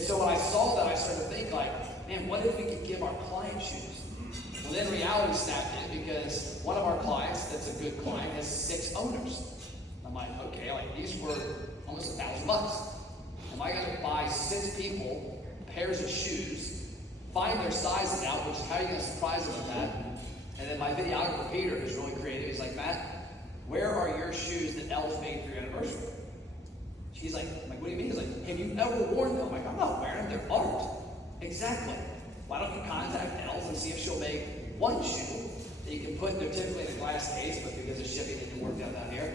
And so when I saw that, I started to think like, man, what if we could give our clients shoes? Well, then reality snapped in because one of our clients, that's a good client, has 6 owners. I'm like, okay, like these were almost $1,000. Am I going to buy 6 people pairs of shoes, find their sizes out, which is how are you going to surprise them with that? And then my videographer, Peter, who's really creative, he's like, Matt, where are your shoes that Elz made for your anniversary? She's like, what do you mean? He's like, have you ever worn them? I'm like, I'm not wearing them, they're art. Exactly. Why don't you contact Elz and see if she'll make one shoe that you can put, they're typically in a glass case, but because of shipping, they can work down here.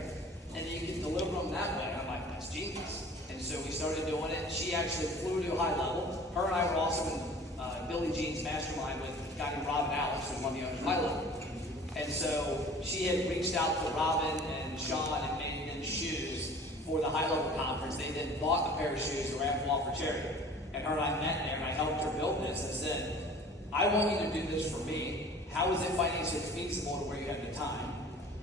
And then you can deliver them that way. I'm like, that's genius. And so we started doing it. She actually flew to a high level. Her and I were also in Billie Jean's mastermind with a guy named Robin Alex, who won the High Level. And so she had reached out to Robin and Sean and made them shoes for the high level conference. They then bought a pair of shoes that were raffle off for charity. And her and I met there, and I helped her build this and said, I want you to do this for me. How is it financially feasible to where you have the time?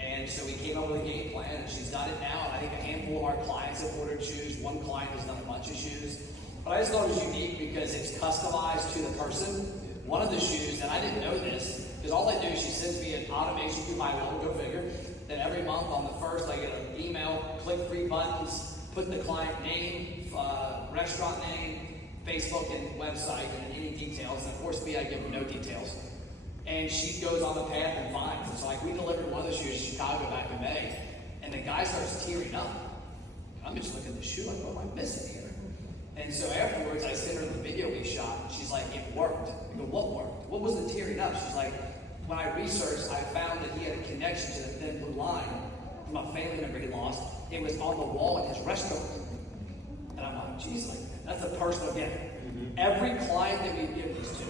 And so we came up with a game plan, and she's done it now. And I think a handful of our clients have ordered shoes. One client has done a bunch of shoes. But I just thought it was unique because it's customized to the person. One of the shoes, and I didn't know this, because all I do is she sends me an automation through my level, go figure. Then every month on the 1st, I get an email, click 3 buttons, put the client name, restaurant name, Facebook and website, and any details. And of course, me, I give them no details. And she goes on the path and finds. And so like we delivered one of the shoes to Chicago back in May, and the guy starts tearing up. I'm just looking at the shoe, like, what am I missing here? And so afterwards, I sent her the video we shot. She's like, it worked. I go, what worked? What was the tearing up? She's like, when I researched, I found that he had a connection to the thin blue line from a family member he lost. It was on the wall in his restaurant. And I'm like, geez, like, that's a personal gift. Every client that we give this to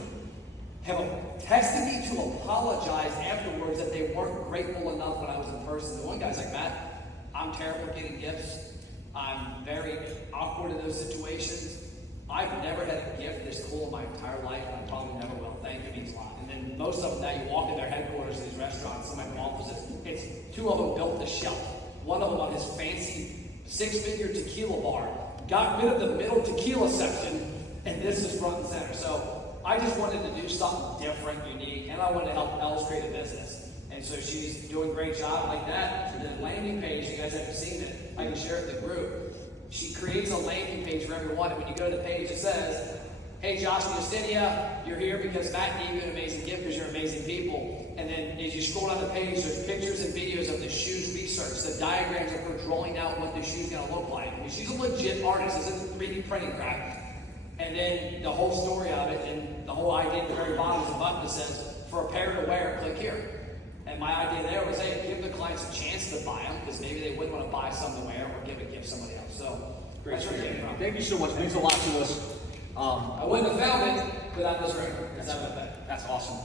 have texted me to apologize afterwards that they weren't grateful enough when I was in person. The one guy's like, Matt, I'm terrible at getting gifts. I'm very awkward in those situations. I've never had a gift this cool in my entire life, and I probably never will. Thank you, it means a lot. And then most of them, now you walk in their headquarters in these restaurants, some of my offices, it's 2 of them built the shelf. One of them on his fancy 6-figure tequila bar, got rid of the middle tequila section, and this is front and center. So I just wanted to do something different, unique, and I wanted to help Elz create a business. And so she's doing a great job like that. The landing page, you guys haven't seen it, I can share it in the group. She creates a landing page for everyone, and when you go to the page, it says, hey, Josh and Justinia, you're here because Matt gave you an amazing gift because you're amazing people. And then as you scroll down the page, there's pictures and videos of the shoes research, the diagrams of her drawing out what the shoe's going to look like. I mean, she's a legit artist. This isn't 3D printing crap. And then the whole story of it, and the whole idea at the very bottom is a button that says, for a pair to wear, click here. And my idea there was, hey, give the clients a chance to buy them, because maybe they wouldn't want to buy some to wear or give a gift to somebody else. So, great. That's where it came from. Thank you so much. It means a lot to us. I wouldn't have found it without this ring. That's awesome.